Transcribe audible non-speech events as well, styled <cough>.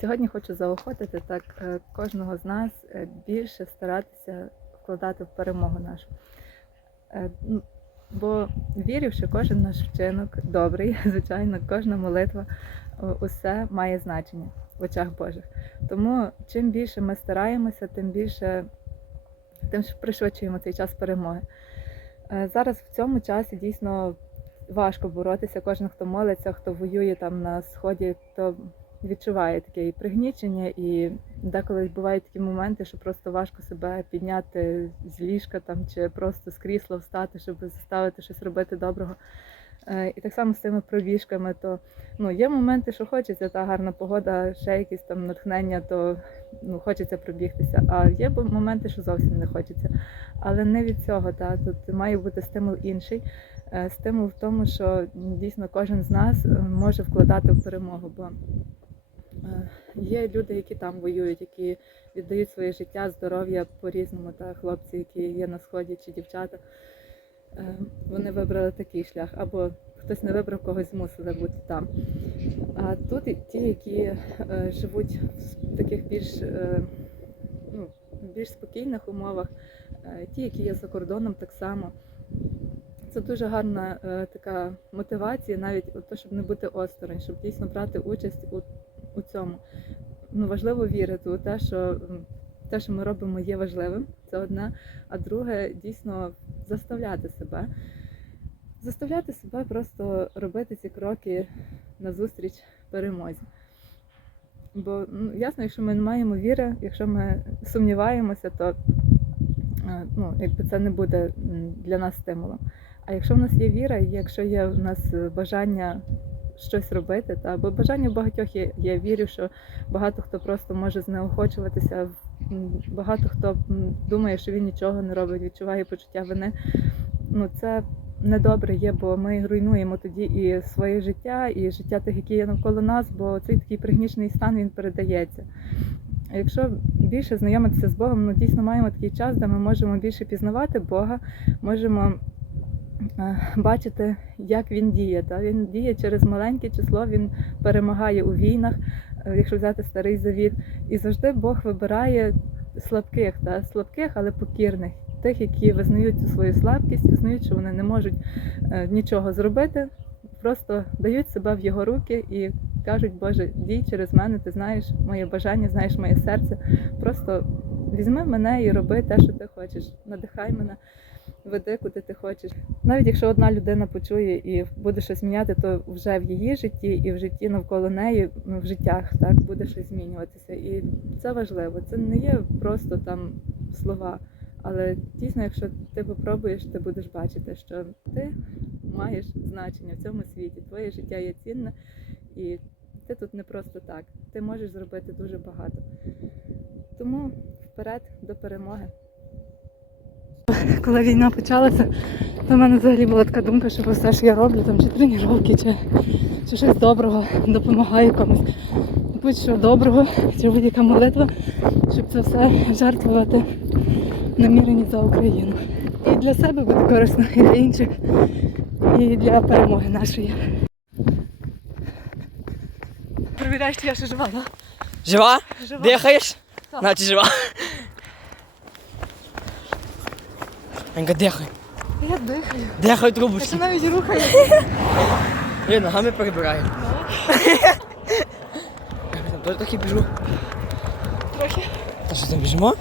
Сьогодні хочу заохотити так е, кожного з нас е, більше старатися вкладати в перемогу нашу. Е, Бо вірю, що кожен наш вчинок добрий, <laughs> звичайно, кожна молитва, усе має значення в очах Божих. Тому чим більше ми стараємося, тим більше тим пришвидшуємо цей час перемоги. Зараз в цьому часі дійсно важко боротися. Кожен, хто молиться, хто воює там на сході, то відчуває таке і пригнічення, і деколи бувають такі моменти, що просто важко себе підняти з ліжка там чи просто з крісла встати, щоб заставити щось робити доброго. Е, І так само з тими пробіжками, то ну є моменти, що хочеться, та гарна погода, ще якісь там натхнення, то ну хочеться пробігтися. А є моменти, що зовсім не хочеться. Але не від цього, та тут має бути стимул інший. Е, Стимул в тому, що дійсно кожен з нас е, може вкладати в перемогу. Бо є люди, які там воюють, які віддають своє життя, здоров'я по-різному, та хлопці, які є на сході чи дівчата. Е, Вони вибрали такий шлях, або хтось не вибрав, когось змусили бути там. А тут ті, які е, живуть в таких більш, е, ну, більш спокійних умовах, ті, які є за кордоном, так само. Це дуже гарна така мотивація, навіть то, щоб не бути осторонь, щоб дійсно брати участь у, у цьому. Ну, важливо вірити у те, що те, що ми робимо, є важливим. Це одне. А друге, дійсно заставляти себе. Заставляти себе просто робити ці кроки назустріч перемозі. Бо ну, ясно, якщо ми не маємо віри, якщо ми сумніваємося, то е, ну, якби це не буде для нас стимулом. А якщо в нас є віра, і якщо є в нас бажання щось робити, та бо бажання багатьох є. Я вірю, що багато хто просто може знеохочуватися. Багато хто думає, що він нічого не робить, відчуває почуття вини. Ну це недобре є, бо ми руйнуємо тоді і своє життя, і життя тих, які є навколо нас, бо цей такий пригнічений стан він передається. Якщо більше знайомитися з Богом, ну дійсно маємо такий час, де ми можемо більше пізнавати Бога, можемо е, бачити, як він діє. Та? Він діє через маленьке число, він перемагає у війнах, е, якщо взяти старий завіт. І завжди Бог вибирає слабких, та? слабких, але покірних, тих, які визнають цю свою слабкість, визнають, що вони не можуть е, нічого зробити, просто дають себе в його руки і кажуть, Боже, дій через мене, ти знаєш моє бажання, знаєш моє серце. Просто візьми мене і роби те, що ти хочеш. Надихай мене, веди, куди ти хочеш. Навіть якщо одна людина почує і буде щось міняти, то вже в її житті і в житті навколо неї, ну, в життях так буде щось змінюватися. І це важливо. Це не є просто там слова. Але дійсно, якщо ти попробуєш, ти будеш бачити, що ти маєш значення в цьому світі, твоє життя є цінне, і ти тут не просто так. Ти можеш зробити дуже багато. Тому вперед до перемоги. Коли війна почалася, то в мене взагалі була така думка, що все, що я роблю, там чи тренування, чи, чи щось доброго, допомагаю комусь. Будь-що доброго, чи будь-яка молитва, щоб це все жертвувати намірені за Україну. І для себе буде корисно, і для інших, і для перемоги нашої. Перевіряєш, чи я ще жива, так? Жива? Жива. Дихаєш? Так. Значить жива. Анька, дихай. Я дихаю. Дихай трубочки. Я навіть рухаю. Я ногами перебираю. Трохи біжу. Трохи. Та що там біжимо?